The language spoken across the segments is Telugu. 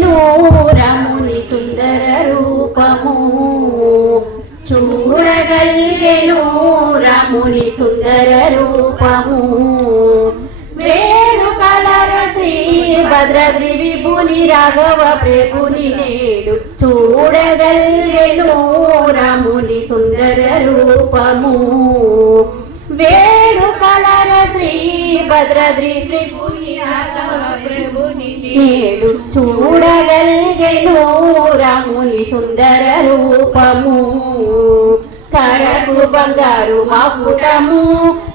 రముని సుందర రూపము. చూడగలిగెను రముని సుందర రూపము. వేణు కలరసి భద్రద్రి విభుని రాఘవ ప్రభుని నేడు చూడగలిగెను రముని సుందర రూపము. వేణు కలరసి భద్రద్రి విభుని రాఘవ ప్రభుని నేడు చూడగలిగెను రాముని సుందర రూపము. కరకు బంగారు మాపుటము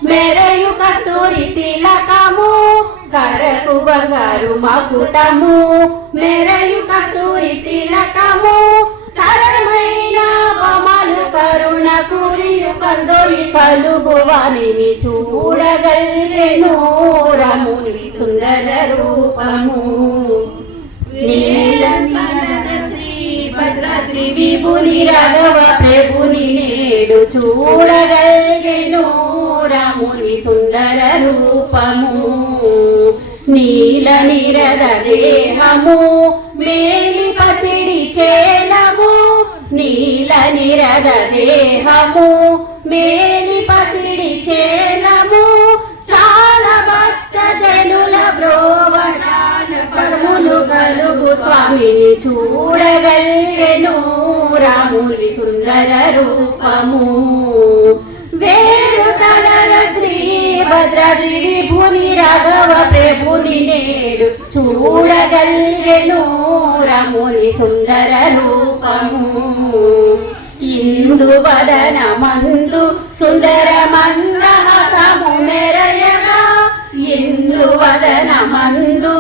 మెరయు కస్తూరి తిలకము. కరకు బంగారు మాకుటము మెరయు కస్తూరి తిలకము. సరమైన బొమ్మలు కరుణ కురియు కందోలి కలుగు వాణిని చూడగలిగెను రముని సుందర రూపము. విభుని రఘవ ప్రభుని నేడు చూడగలిగెను రాముని సుందర రూపము. నీల నిరద దేహము మేలి పసిడి చేలము. నీల నిరద దేహము మేలి పసిడి చే పరములు కలుగు స్వామిని చూడగలిగెను రాముని సుందర రూపము. వేరు కలర శ్రీ భద్రాద్రి విభుని రాఘవ ప్రభుని నేడు చూడగలిగెను రాముని సుందర రూపము. ఇందు వదన మందు సుందర మందహసము మెరయగా. ఇందు వదన మందు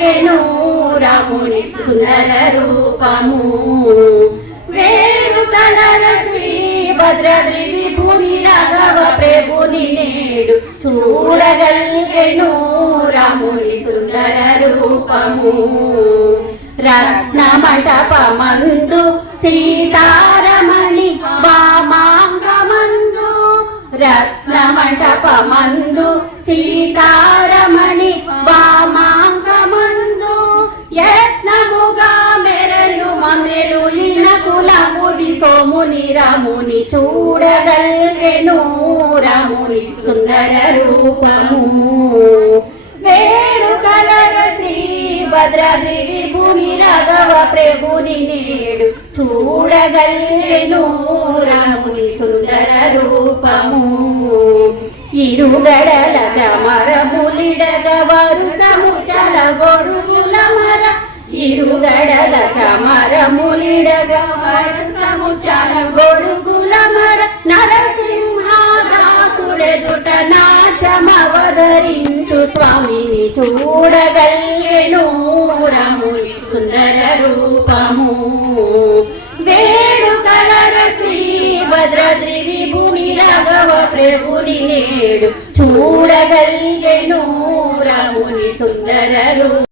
చూడగలిగెను రాముని సుందర రూపము. వేరు కలర శ్రీ భద్రద్రి విభుని రాఘవ ప్రభుని నేడు చూడగలిగెను రాముని సుందర రూపము. రత్న మండపమందు సీతారమణి వామాంగమందు రత్న మండపమందు సీతారమణి వా సోముని రాముని చూడగలిగెను. రాముని సుందర రూపము. వేరు కలర శ్రీ భద్రాద్రి విభుని రాఘవ ప్రభుని నేడు చూడగలిగెను. రాముని సుందర రూపము. ఇరుగడల చమరములిడగ వరుసము చల గొడుగుల మర ఇరుగడల చమరములిడగ వరుసము చల మర నరసింహాదాసుడెదుట నాట్యమవదరించు స్వామిని చూడగల్లెను రాముని సుందర రూపము. వేడు కలర శ్రీ భద్రద్రి విభుని రాఘవ ప్రభుని నేడు చూడగలిగెను రాముని సుందర రూపము